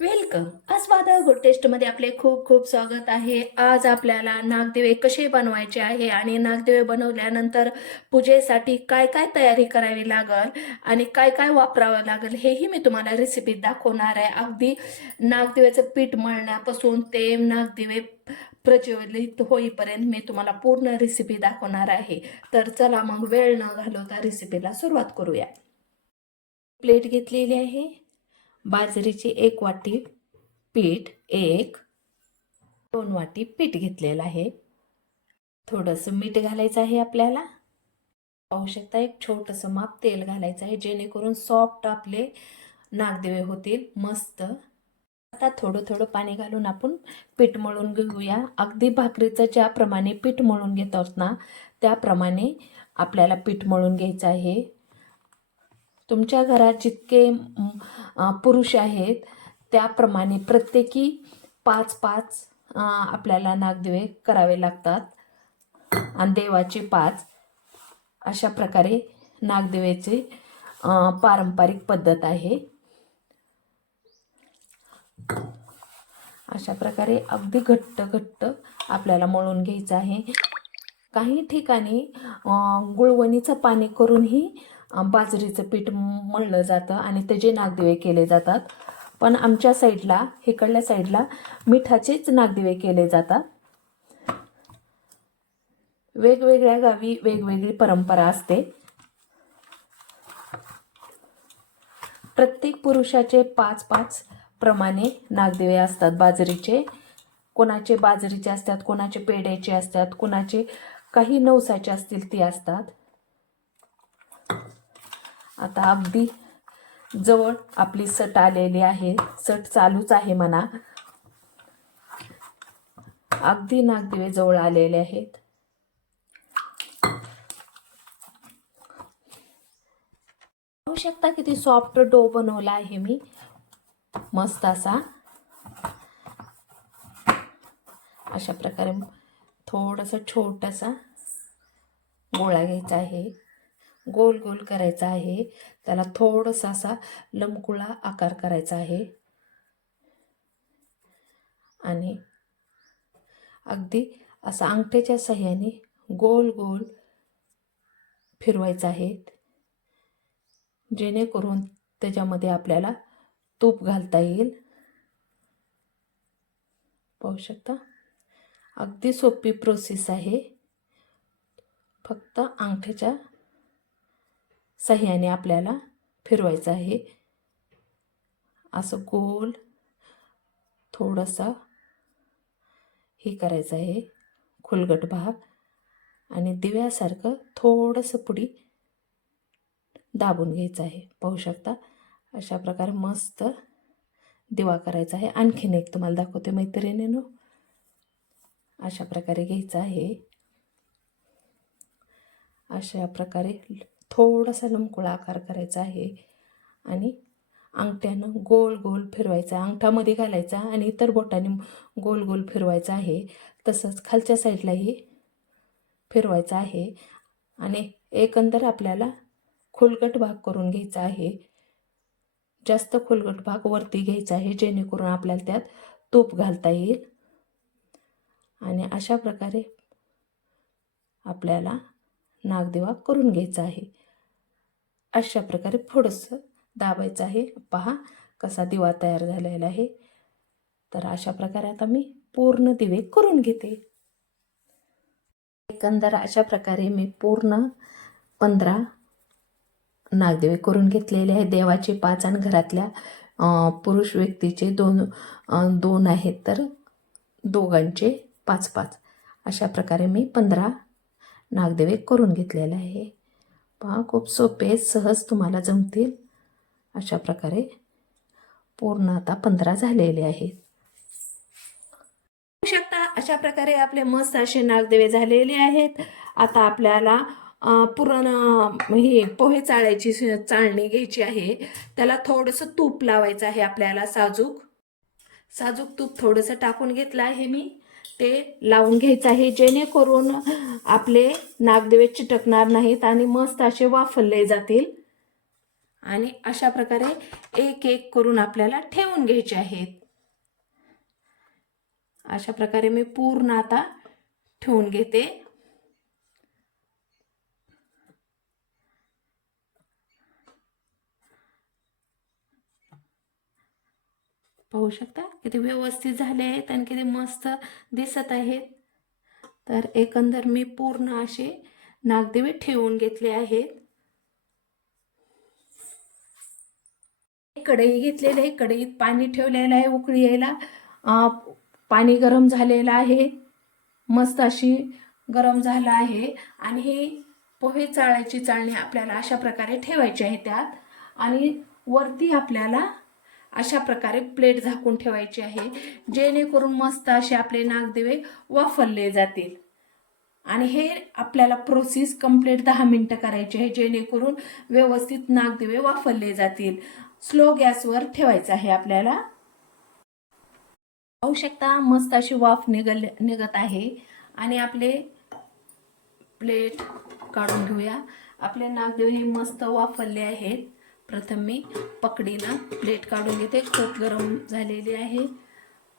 Welcome. आस्वाद good टेस्टमध्ये आपले खूप खूप स्वागत आहे. आज आपल्याला नागदेवे कसे बनवायचे आहे आणि नागदेवे बनवल्यानंतर पूजेसाठी काय काय तयारी करावी लागल आणि काय काय वापरावं लागेल हेही मी तुम्हाला रेसिपीत दाखवणार आहे. अगदी नागदेवेचं पीठ मळण्यापासून ते नागदेवे प्रज्वलित होईपर्यंत मी तुम्हाला पूर्ण रेसिपी दाखवणार आहे. तर चला मग वेळ न घालवता रेसिपीला सुरुवात करूया. प्लेट घेतलेली आहे. बाजरीची एक वाटी पीठ एक दोन वाटी पीठ घेतलेलं आहे. थोडंसं मीठ घालायचं आहे आपल्याला. पाहू शकता एक छोटंसं माप तेल घालायचं आहे जेणेकरून सॉफ्ट आपले नागदेवे होतील मस्त. आता थोडं थोडं पाणी घालून आपण पीठ मळून घेऊया. अगदी भाकरीचं ज्याप्रमाणे पीठ मळून घेत आहोत ना त्याप्रमाणे आपल्याला पीठ मळून घ्यायचं आहे. तुमच्या घरात जितके पुरुष आहेत त्याप्रमाणे प्रत्येकी पाच पाच आपल्याला नागदिवे करावे लागतात. आणि देवाचे पाच अशा प्रकारे नागदेवेचे पारंपरिक पद्धत आहे. अशा प्रकारे अगदी घट्ट घट्ट आपल्याला मळून घ्यायचं आहे. काही ठिकाणी गुळवणीचं पाणी करूनही बाजरीचं पीठ मळलं जातं आणि त्याचे नागदिवे केले जातात. पण आमच्या साईडला इकडल्या साईडला मिठाचेच नागदिवे केले जातात. वेगवेगळ्या गावी वेगवेगळी परंपरा असते. प्रत्येक पुरुषाचे पाच पाच प्रमाणे नागदिवे असतात. बाजरीचे कोणाचे बाजरीचे असतात कोणाचे पेड्याचे असतात कोणाचे काही नवसाचे असतील ते असतात. आता अगदी जवळ आपली सट आलेली आहे. सट चालूच आहे म्हणा. अगदी नागदिवे जवळ आलेले आहेत. पाहू शकता किती सॉफ्ट डो बनवला आहे मी. मस्त असा. अशा प्रकारे थोडासा छोटासा गोळा घ्यायचा आहे. गोल गोल करायचा आहे. त्याला थोडासा असा लमकुळा आकार करायचा आहे. आणि अगदी असा अंगठ्याच्या सहाय्याने गोल गोल फिरवायचं आहे. जेणेकरून त्याच्यामध्ये आपल्याला तूप घालता येईल. पाहू शकता? अगदी सोपी प्रोसेस आहे. फक्त अंगठ्याच्या सह्याने आपल्याला फिरवायचं आहे. असं गोल थोडंसं हे करायचं आहे. खुलगट भाग आणि दिव्यासारखं थोडंसं पुढी दाबून घ्यायचं आहे. पाहू शकता अशा प्रकारे मस्त दिवा करायचा आहे. आणखीन एक तुम्हाला दाखवते मैत्रिणीनो. अशा प्रकारे घ्यायचं आहे. अशा प्रकारे थोडासा लमकुळा आकार करायचा आहे आणि अंगठ्यानं गोल गोल फिरवायचा अंगठामध्ये घालायचा आणि इतर बोटाने गोल गोल फिरवायचा आहे. तसंच खालच्या साईडलाही फिरवायचा आहे आणि एकंदर आपल्याला खोलगट भाग करून घ्यायचा आहे. जास्त खोलगट भाग वरती घ्यायचा आहे जेणेकरून आपल्याला त्यात तूप घालता येईल. आणि अशा प्रकारे आपल्याला नागदेवा करून घ्यायचा आहे. अशा प्रकारे थोडंसं दाबायचं आहे. पहा कसा दिवा तयार झालेला आहे. तर अशा प्रकारे आता मी पूर्ण दिवे करून घेते. एकंदर अशा प्रकारे मी पूर्ण पंधरा नागदेवे करून घेतलेले आहे देवाचे पाच आणि घरातल्या पुरुष व्यक्तीचे दोन दोन आहेत तर दोघांचे पाच पाच. अशा प्रकारे मी पंधरा नागदेवे करून घेतलेले आहे. पहा खूप सोपे सहज तुम्हाला जमतील. अशा प्रकारे पूर्ण आता पंधरा झालेले आहेत. पाहू शकता अशा प्रकारे आपले मस्त असे नागदेवे झालेले आहेत. आता आपल्याला पुरण हे पोहे चाळायची चाळणी घ्यायची आहे. त्याला थोडंसं तूप लावायचं आहे आपल्याला साजूक. साजूक तूप थोडंसं टाकून घेतलं आहे मी. ते लावून घ्यायचं आहे जेणेकरून आपले नागदेवे चिटकणार नाहीत आणि मस्त असे वाफरले जातील. आणि अशा प्रकारे एक एक करून आपल्याला ठेवून घ्यायचे आहेत. अशा प्रकारे मी पूर्ण आता ठेवून घेते. पाहू शकता किती व्यवस्थित झाले आहेत आणि किती मस्त दिसत आहेत. तर एकंदर मी पूर्ण असे नागदेवे ठेवून घेतले आहेत. कढई घेतलेली आहे. कढईत पाणी ठेवलेलं आहे उकळी यायला पाणी गरम झालेलं आहे. मस्त अशी गरम झालं आहे. आणि ही पोहे चाळायची चाळणी आपल्याला अशा प्रकारे ठेवायची आहे त्यात. आणि वरती आपल्याला अशा प्रकारे प्लेट झाकून ठेवायची आहे. जेणेकरून मस्त असे आपले नागदिवे वाफरले जातील. आणि हे आपल्याला प्रोसेस कंप्लीट दहा मिनटं करायची आहे. जेणेकरून व्यवस्थित नागदिवे वाफरले जातील. स्लो गॅसवर ठेवायचं आहे आपल्याला. पाहू शकता मस्त अशी वाफ निघल निघत आहे. आणि आपले प्लेट काढून घेऊया. आपले नागदेव हे मस्त वाफरले आहेत. प्रथम मी पकडीनं प्लेट काढून घेते. खूप गरम झालेली आहे.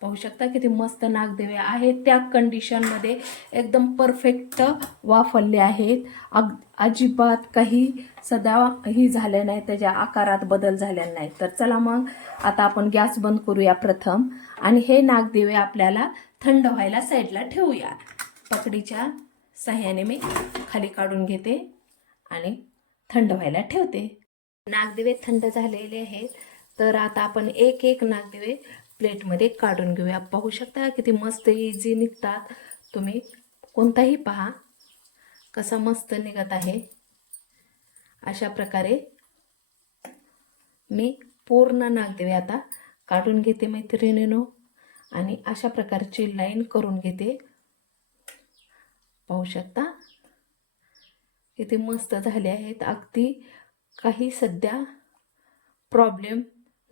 पाहू शकता किती मस्त नागदेवे आहेत. त्या कंडिशनमध्ये एकदम परफेक्ट वाफरले आहेत. अग अजिबात काही सदा ही झाले नाही त्याच्या आकारात बदल झालेला नाही. तर चला मग आता आपण गॅस बंद करूया प्रथम. आणि हे नागदेवे आपल्याला थंड व्हायला साईडला ठेवूया. पकडीच्या सहाय्याने मी खाली काढून घेते आणि थंड व्हायला ठेवते. नागदिवे थंड झालेले आहेत. तर आता आपण एक एक नागदिवे प्लेटमध्ये काढून घेऊया. पाहू शकता किती मस्त इझी निघतात. तुम्ही कोणताही पहा. कसा मस्त निघत आहे. अशा प्रकारे मी पूर्ण नागदेवे आता काढून घेते मैत्रिणीनो. आणि अशा प्रकारची लाईन करून घेते. पाहू शकता. किती मस्त झाले आहेत. अगदी काही सध्या प्रॉब्लेम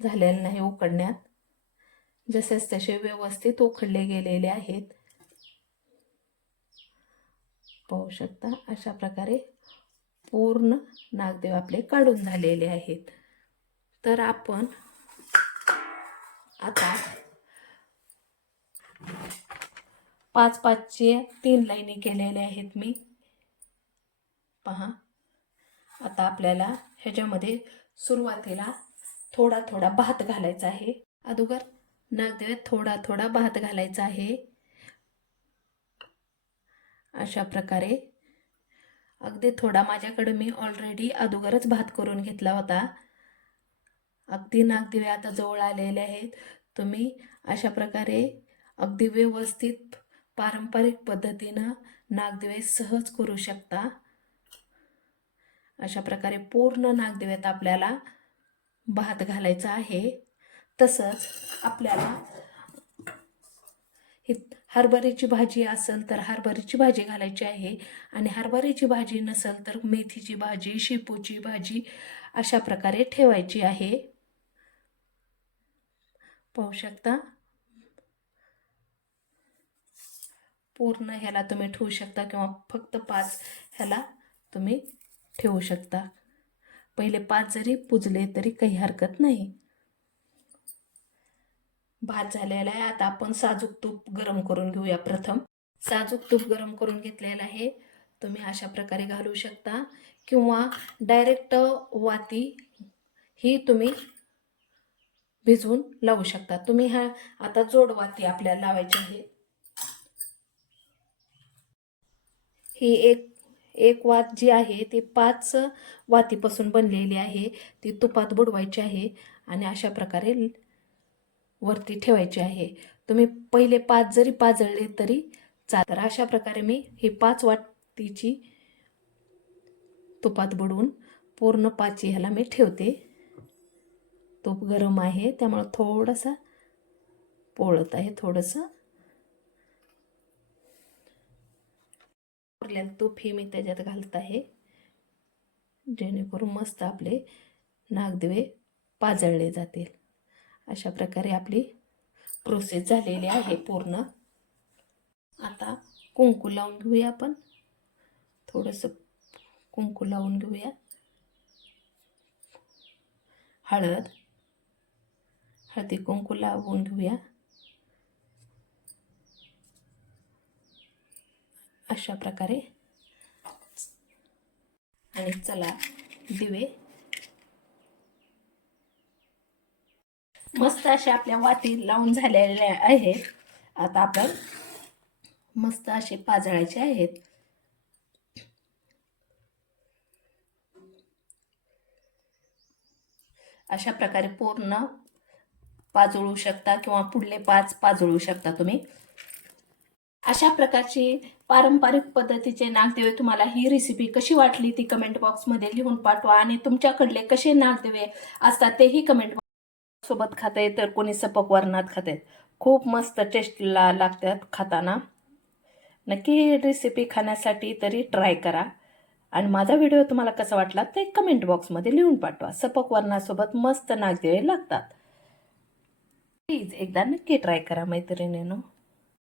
झालेला नाही हो उकडण्यात जसेच तसे व्यवस्थित उकडले गेलेले आहेत. पाहू शकता अशा प्रकारे पूर्ण नागदेव आपले काढून झालेले आहेत. तर आपण आता पाच पाचचे तीन लाईनी केलेल्या आहेत मी. पहा. आता आपल्याला ह्याच्यामध्ये सुरुवातीला थोडा थोडा भात घालायचा आहे. अगोदर नागदेवात थोडा थोडा भात घालायचा आहे. अशा प्रकारे. अगदी थोडा माझ्याकडे मी ऑलरेडी अगोदरच भात करून घेतला होता. अगदी नागदिवे आता जवळ आलेले आहेत. तुम्ही अशा प्रकारे अगदी व्यवस्थित पारंपरिक पद्धतीनं नागदिवे सहज करू शकता. अशा प्रकारे पूर्ण नागदेव्यात आपल्याला भात घालायचा आहे. तसंच आपल्याला ही हरभऱ्याची भाजी असेल तर हरभऱ्याची भाजी घालायची आहे. आणि हरभऱ्याची भाजी नसेल तर मेथीची भाजी शेपूची भाजी अशा प्रकारे ठेवायची आहे. पाहू शकता? पूर्ण ह्याला तुम्ही ठेवू शकता किंवा फक्त पाच ह्याला तुम्ही ठेवू शकता. पहिले पाच जरी पुजले तरी काही हरकत नाही. भात झालेला आहे. आता आपण साजूक तूप गरम करून घेऊया प्रथम. साजूक तूप गरम करून घेतलेलं आहे. तुम्ही अशा प्रकारे घालू शकता. किंवा डायरेक्ट वाती ही तुम्ही भिजवून लावू शकता. तुम्ही हा आता जोड वाती आपल्याला लावायची आहे. ही एक एक वात जी आहे ती पाच वातीपासून बनलेली आहे. ती तुपात बुडवायची आहे आणि अशा प्रकारे वरती ठेवायची आहे. तुम्ही पहिले पाच जरी पाजळले तरी चा तर अशा प्रकारे मी ही पाच वाटीची तुपात बुडवून पूर्ण पाची ह्याला मी ठेवते. तूप गरम आहे त्यामुळं थोडंसं पोळत आहे थोडंसं उरलेलं तूप हे मी त्याच्यात घालत आहे. जेणेकरून मस्त आपले नागदिवे पाजळले जातील. अशा प्रकारे आपली प्रोसेस झालेली आहे पूर्ण. आता कुंकू लावून घेऊया आपण. थोडंसं कुंकू लावून घेऊया. हळद हळदी कुंकू लावून घेऊया. अशा प्रकारे. आणि चला दिवे. मस्त अशा आपल्या वाती लावून झालेल्या आहेत. आता आपण मस्त असे पाजळायचे आहेत. अशा प्रकारे पूर्ण पाजळू शकता किंवा पुढले पाच पाजळू शकता तुम्ही. अशा प्रकारची पारंपरिक पद्धतीचे नागदेवे तुम्हाला ही रेसिपी कशी वाटली ती कमेंट बॉक्समध्ये लिहून पाठवा आणि तुमच्याकडले कसे नागदेवे असतात तेही कमेंट बॉक्स सोबत खाते तर कोणी सपक वरणात खाते खूप मस्त टेस्टला लागतात खाताना. नक्की रेसिपी खाण्यासाठी तरी ट्राय करा. आणि माझा व्हिडिओ तुम्हाला कसा वाटला ते कमेंट बॉक्समध्ये लिहून पाठवा. सपक वरणासोबत मस्त नागदेवे लागतात. प्लीज एकदा नक्की ट्राय करा मैत्रिणीनो.